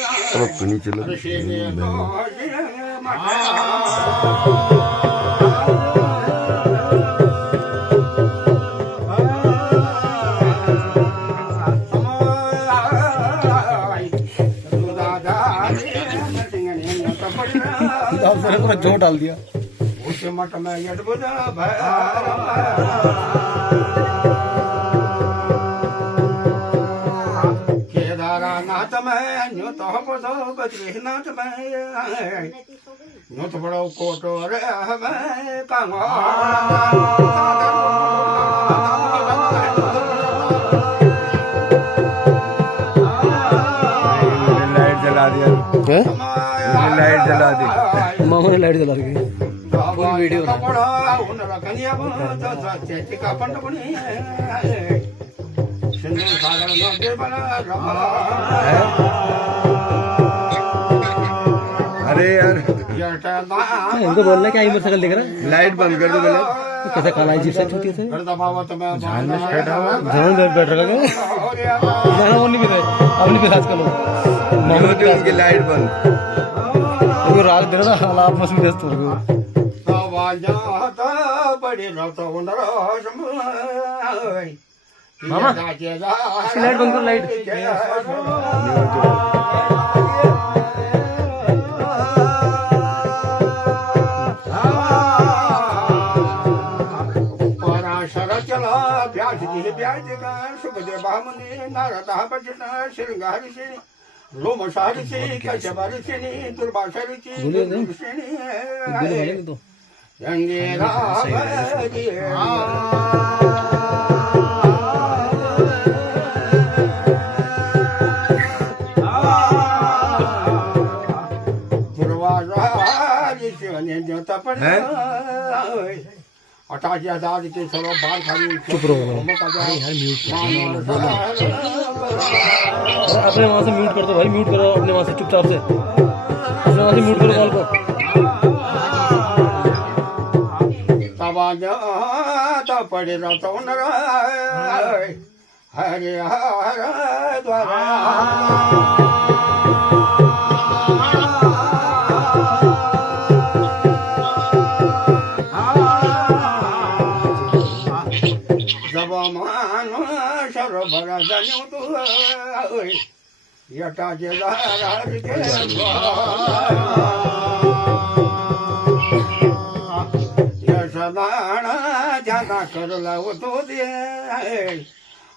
अपनी चलो जो डाल दिया मठ में केदारनाथ में न्यूत बद्रीनाथ में न्यूत बड़ो कोटोर में कंगा लाइट जला दिया लाइट जला दी मामा ने लाइट जला दी फुल वीडियो अरे यार इनको बोलना क्या इमर सकल दिख रहा है लाइट बंद कर दो पहले कैसा खाना है जिससे छोटी से झाल में बैठा हुआ ध्यान बैठ रहा है गाना वो नहीं पीता अब नहीं पीता आजकल मामा क्यों उनकी लाइट बंद वो राग दे रहा था आप मस्त व्यस्त हो गए मामा लाइट बंद कर लाइट चला ब्याज जी ब्याज का सुखदेव बामनी नारदा बचन श्रृंगार से लोम सारी से कचबारी से दुर्भाषारी से तो अंगेरा देवता पर अटाजिया दाद के चलो बाल खाली चुप रहो अपने वहां से म्यूट कर दो भाई म्यूट करो अपने वहां से चुपचाप से अपने वहां से म्यूट करो कॉल को तब पड़े रहता हरे हर द्वारा सरोवर जन्यू तू यटा यशदान ज्यादा कर लो तो दे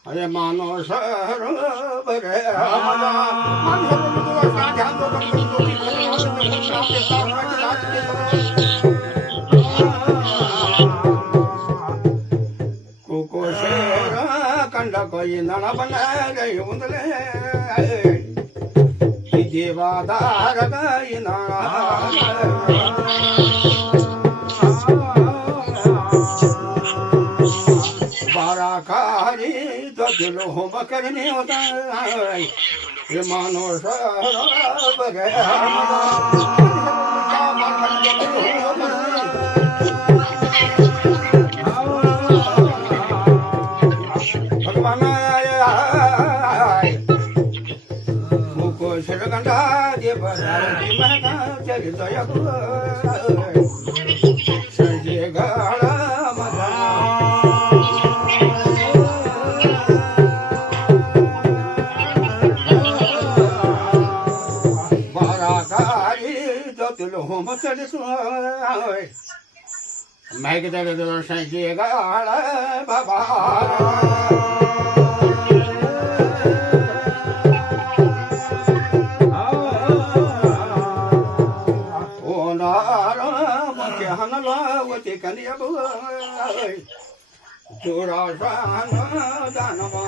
अरे मानो सरोवर कोई नड़ा बना गई उंदले देवादार गई नाड़ा बाराकारी तो दिलो हो करने होता ये मानो सब गया श्रीगंधा देव चरित संजय गढ़ बाराकारी जतिल होम चलित मैं संजय गढ़ बाबा कन्या जोड़ा दानवा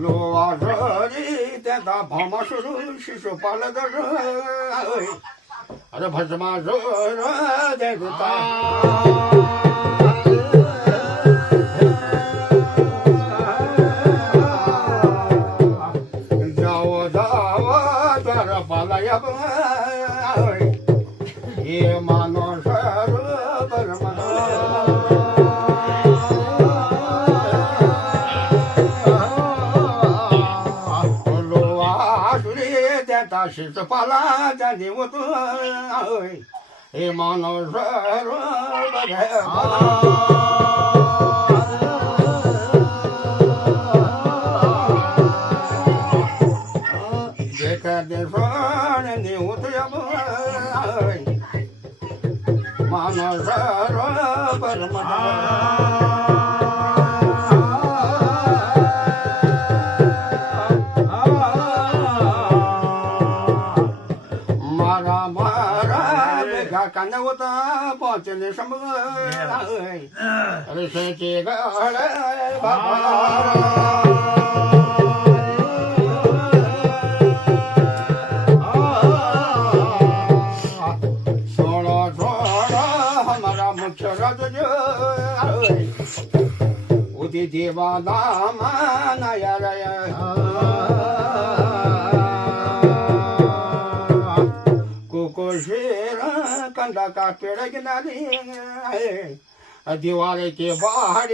लोआ देता भामा शुरू शिशुपाल अरे भजमा देता ये मानो सरोवर अशीच पाला जाणी होत हे मानव मानव परमदा कांदा होता पोचले समज ऋषीचे गळ सोळा सोळा हमारा मुख्य राज उदी देवा दामा नया शेर कंदा का पेड़ किनारे दीवारे के बाहर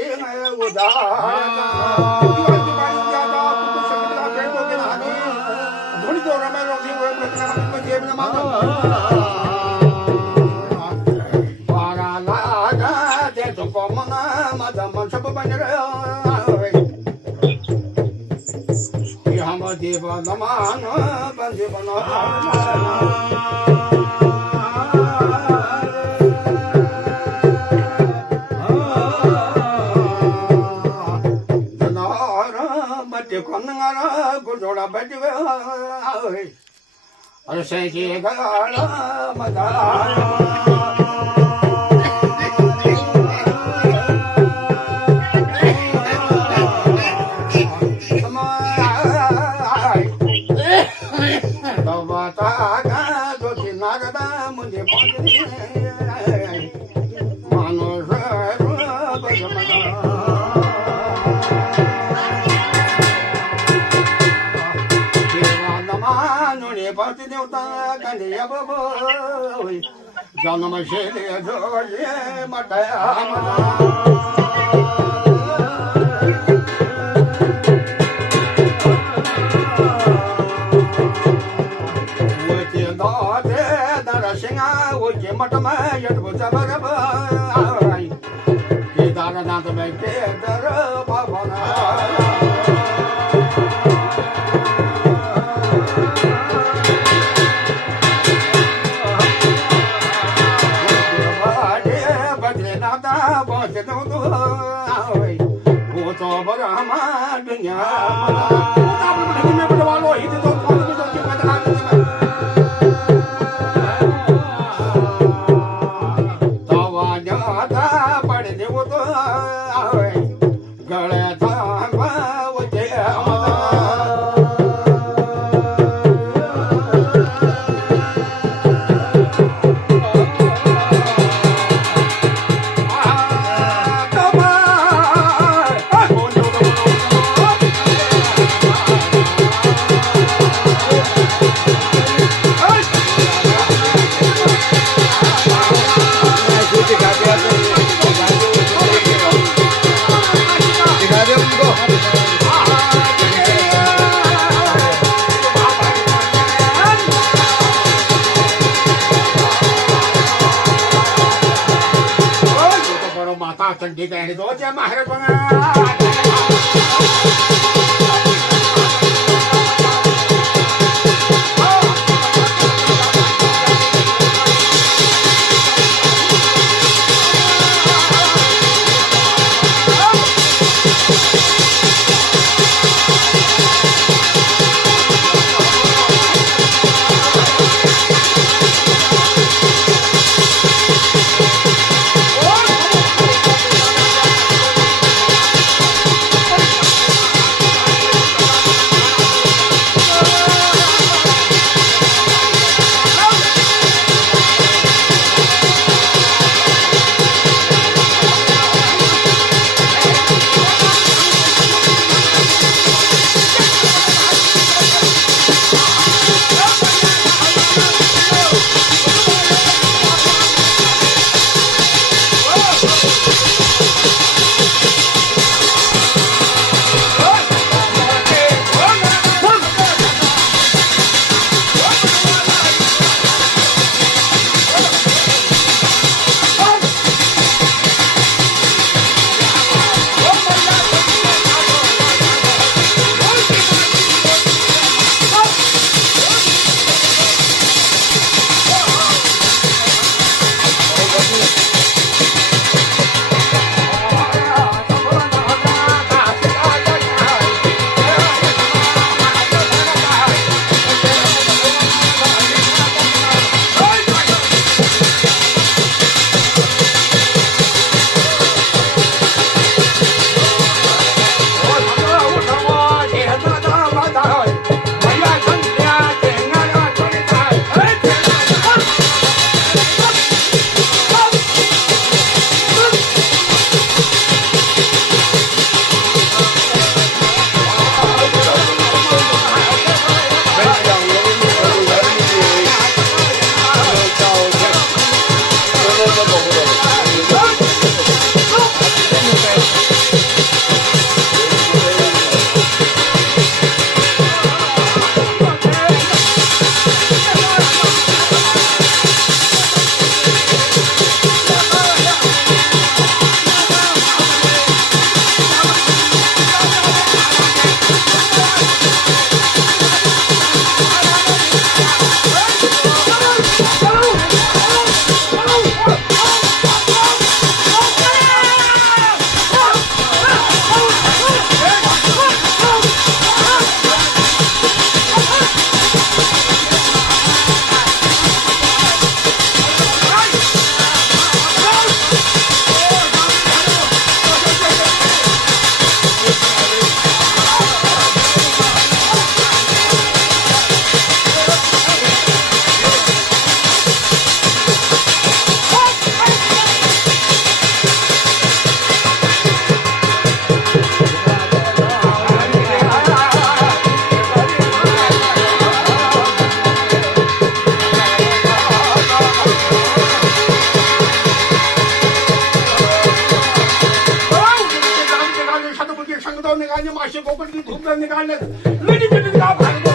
बारा लागा ते तो मना मजा मन सब बन हम देव नमान बंदे बना गुजोड़ा बैठ और सही गाड़ा मजा मुझे पाती देवता कंडिया बाबो जन्म शेले जोये मटाया वचे दादे दरसिंगा वचे मटमा यडबुचा बरबा ये दारनाथ में के दर बाबना चंडी कहने दो जय महाराज म्हणजे मासे कोकणी धूप निघाले लढी गाव भांडतो